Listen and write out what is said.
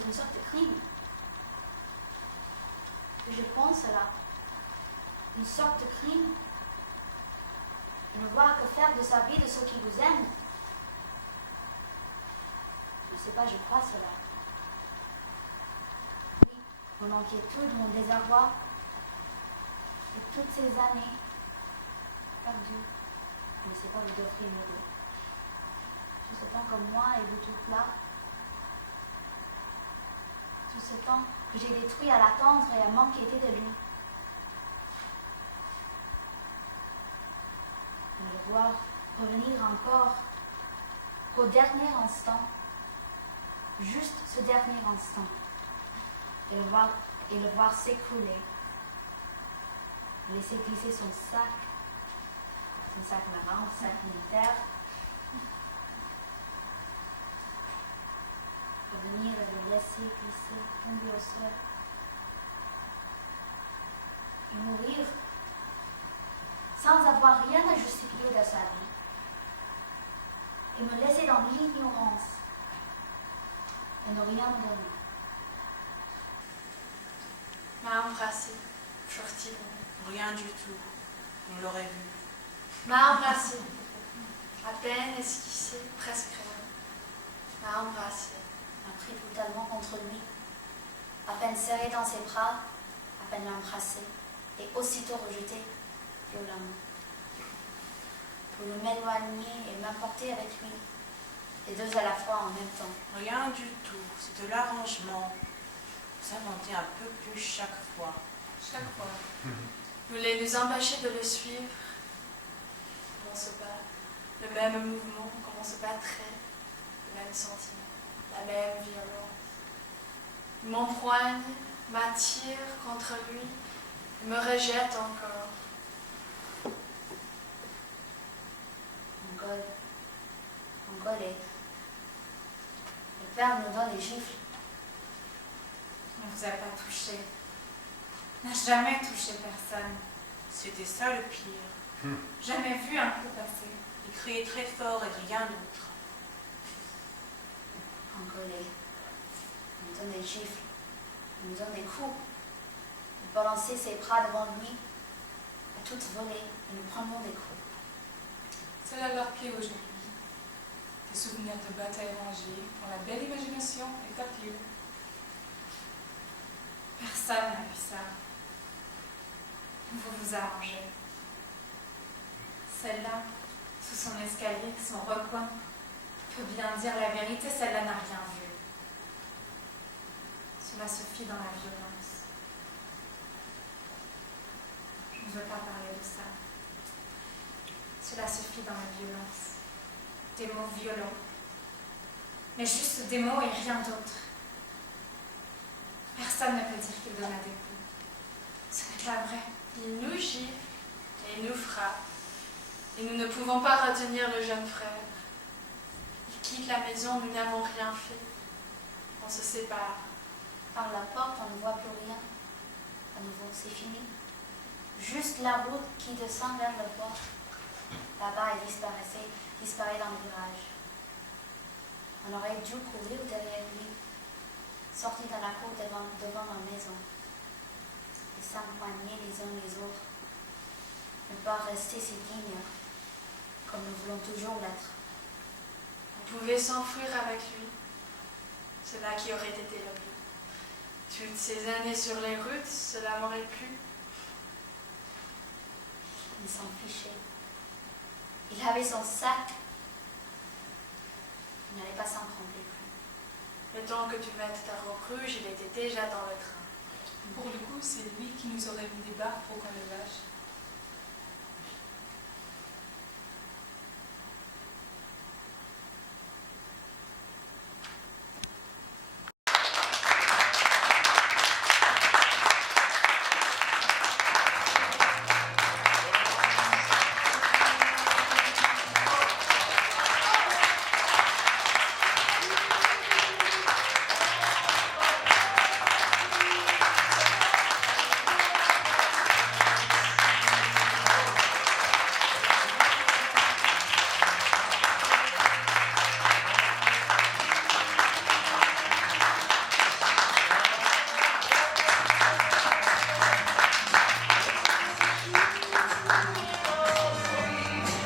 C'est une sorte de crime. Et je pense cela. Une sorte de crime. Et ne voir que faire de sa vie de ceux qui vous aiment. Je ne sais pas, je crois cela. Oui, mon inquiétude, mon désarroi, et toutes ces années perdues, je ne sais pas, vous devriez m'aider. Tout ce temps comme moi et vous toutes là, tout ce temps que j'ai détruit à l'attendre et à m'inquiéter de lui. De le voir revenir encore qu'au dernier instant, juste ce dernier instant, et le voir s'écrouler, laisser glisser son sac marin, son sac militaire, revenir et le laisser glisser, tomber au sol, et mourir sans avoir rien à justifier de sa vie, et me laisser dans l'ignorance et ne rien me donner. M'a embrassé, furtivement. Rien du tout. On l'aurait vu. M'a embrassé, à peine esquissé, presque rien. M'a embrassé. M'a pris brutalement contre lui, à peine serré dans ses bras, à peine embrassé, et aussitôt rejeté violemment. Pour le m'éloigner et m'emporter avec lui, les deux à la fois en même temps. Rien du tout. C'est de l'arrangement. Vous inventez un peu plus chaque fois. Chaque fois. Vous voulez nous empêcher de le suivre. On se bat. Le même mouvement, comme on se battrait. Le même sentiment. La même violence. Il m'empoigne, m'attire contre lui, et me rejette encore. Engueulé. Le père nous donne des gifles. On ne vous a pas touché. N'a jamais touché personne. C'était ça le pire. Jamais vu un coup passer. Il criait très fort et rien d'autre. Engueulé. Il nous donne des gifles. Il nous donne des coups. Il balançait ses bras devant lui, à toute volée, et nous prenons des coups. C'est à leurs pieds aujourd'hui. Des souvenirs de batailles rangées, dont la belle imagination est à pied. Personne n'a vu ça. Vous vous arrangez. Celle-là, sous son escalier, son recoin, peut bien dire la vérité, celle-là n'a rien vu. Cela se fit dans la violence. Je ne veux pas parler de ça. Cela se fit dans la violence. Des mots violents. Mais juste des mots et rien d'autre. Personne ne peut dire qu'il donna des coups. Ce n'est pas vrai. Il nous gifle et il nous frappe. Et nous ne pouvons pas retenir le jeune frère. Il quitte la maison, nous n'avons rien fait. On se sépare. Par la porte, on ne voit plus rien. À nouveau, c'est fini. Juste la route qui descend vers le port. Là-bas, elle disparaît dans le virage. On aurait dû courir derrière lui, sortir dans la cour devant ma maison, et s'empoigner les uns les autres. Ne pas rester si dignes, comme nous voulons toujours l'être. On pouvait s'enfuir avec lui. Cela qui aurait été le mieux. Toutes ces années sur les routes, cela m'aurait plu. Il s'en fichait. Il avait son sac. Il n'allait pas s'en tromper plus. Le temps que tu mettes ta robe rouge, il était déjà dans le train. Pour le coup, c'est lui qui nous aurait mis des barres pour qu'on le lâche.